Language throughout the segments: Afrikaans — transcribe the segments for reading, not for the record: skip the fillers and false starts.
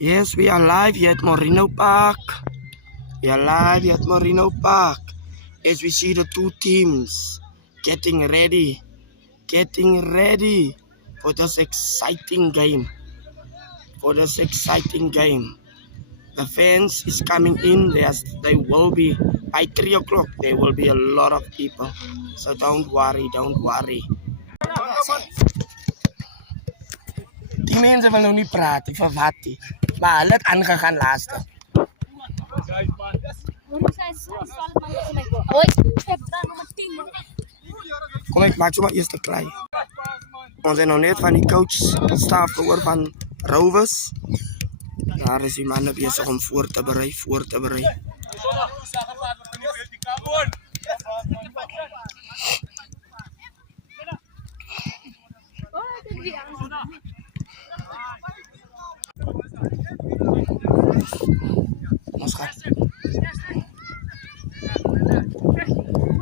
Yes, we are live here at Moreno Park. We are live here at Moreno Park as we see the two teams getting ready for this exciting game. The fans is coming in. They will be by 3 o'clock. There will be a lot of people. So don't worry. Die mense wil nou nie praat vir wat nie. Maar hulle het aangegaan laaste. Kom ek maak sommer eers te klein. Ons het nou net van die coach staf gehoor van Rovers. Daar is die manne besig om voor te berei. Ons gaan.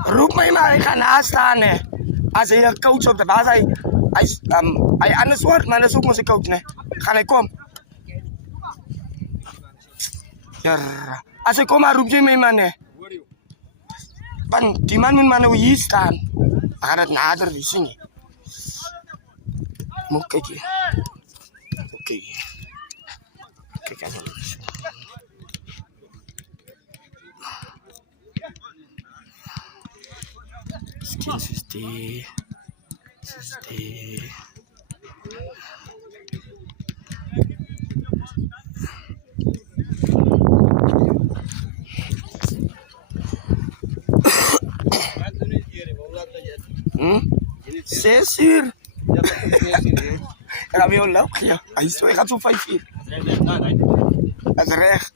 Roep my maar, ek gaan naast staan, hè. As hy een coach op de baas, hy anders wordt, maar dat is ook onze coach, hè. Gaan hy kom? Ja, as hy kom, maar roep jy my, man, hè. Want die man moet maar nou hier staan. Hij gaat het nader, die sien je. Moet kyk hier. Oké. Kijk aan hem. Skin systeem. Zes uur. En dan weer een loop, ja. Hij gaat zo 5 uur. Dat is recht.